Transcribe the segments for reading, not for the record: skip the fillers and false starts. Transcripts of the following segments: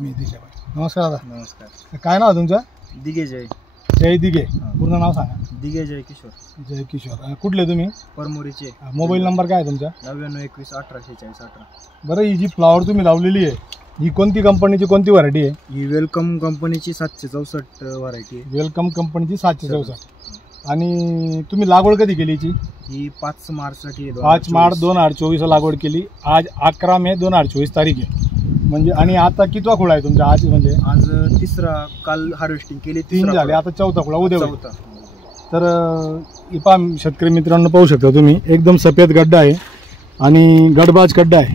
मी दिशा भाई. नमस्कार दादा. नमस्कार. काय नाव आहे तुमचं? दिगे जय. जय दिगे. पूर्ण नाव सांगा. दिगे जय किशोर. जय किशोर. कुठले तुम्ही? परमोरीचे. मोबाईल नंबर काय आहे तुमचा? 9921184618. बरं, ही जी फ्लावर तुम्ही लावलेली आहे ही कोणती कंपनीची, कोणती व्हरायटी आहे? ही वेलकम कंपनीची 764 व्हरायटी आहे. वेलकम कंपनीची 764. आणि तुम्ही लागवड कधी केली हिची? ही 5 मार्चसाठी 5 मार्च 2024 लागवड केली. आज 11 मे 2024 तारीख आहे. म्हणजे आणि आता कितवा खुळा आहे तुमचा आज? म्हणजे आज तिसरा. काल हार्वेस्टिंग केली, 3 झाले, आता चौथा खुळा उद्या होईल. चौथा. तर इपा शेतकरी मित्रांनो पाहू शकता तुम्ही, एकदम सफेद गड्डा आहे आणि गडबाज गड्डा आहे.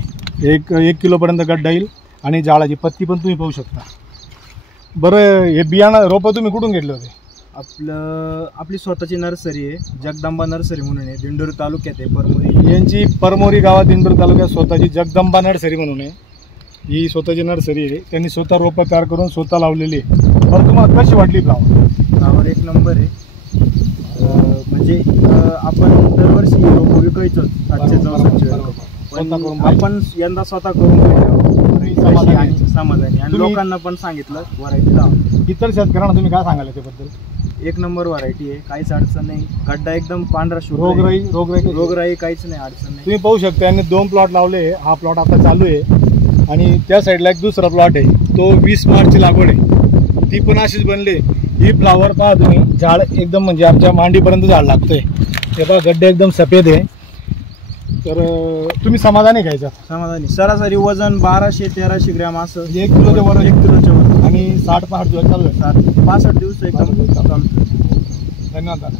1 किलोपर्यंत गड्डा येईल आणि जाळाची पत्ती पण तुम्ही पाहू शकता. बरं, हे बियाणं रोपं तुम्ही कुठून घेतले होते? आपली स्वतःची नर्सरी आहे, जगदंबा नर्सरी म्हणून आहे, दिंडोरी तालुक्यात आहे. परमोरी यांची परमोरी गावात दिंडोरी तालुक्यात स्वतःची जगदंबा नर्सरी म्हणून आहे. ही स्वतःची नर्सरी आहे. त्यांनी स्वतः रोपं तयार करून स्वतः लावलेली आहे. बरं, तुम्हाला कशी वाटली फ्लावर? एक नंबर आहे. म्हणजे आपण दरवर्षी रोपं विकायचो 764, पण आपण यंदा स्वतः करून समाधानी आणि लोकांना पण सांगितलं व्हरायटी लावा. इतर शेतकऱ्यांना तुम्ही काय सांगाल त्याबद्दल? 1 नंबर व्हरायटी आहे, काहीच अडचण नाही. गड्डा एकदम पांढरा शुभ्र, रोगराई काहीच नाही, अडचण नाही. तुम्ही पाहू शकता यांनी 2 प्लॉट लावले. हा प्लॉट आता चालू आहे आणि त्या साईडला एक दुसरा प्लॉट आहे, तो 20 मार्चची लागवड आहे, ती पण अशीच बनली. ही फ्लावर पहा तुम्ही, झाड एकदम म्हणजे आमच्या मांडीपर्यंत झाड लागतंय. हे पहा, गड्डे एकदम सफेद आहे. तर तुम्ही समाधानी घ्यायचा? समाधानी. सरासरी वजन 1200-1300 ग्रॅम असं. 1 किलोच्या वर. 1 किलोच्या वर. आणि 60-65 दिवस चालू आहे. 65 दिवस एकदम चालू. धन्यवाद दादा.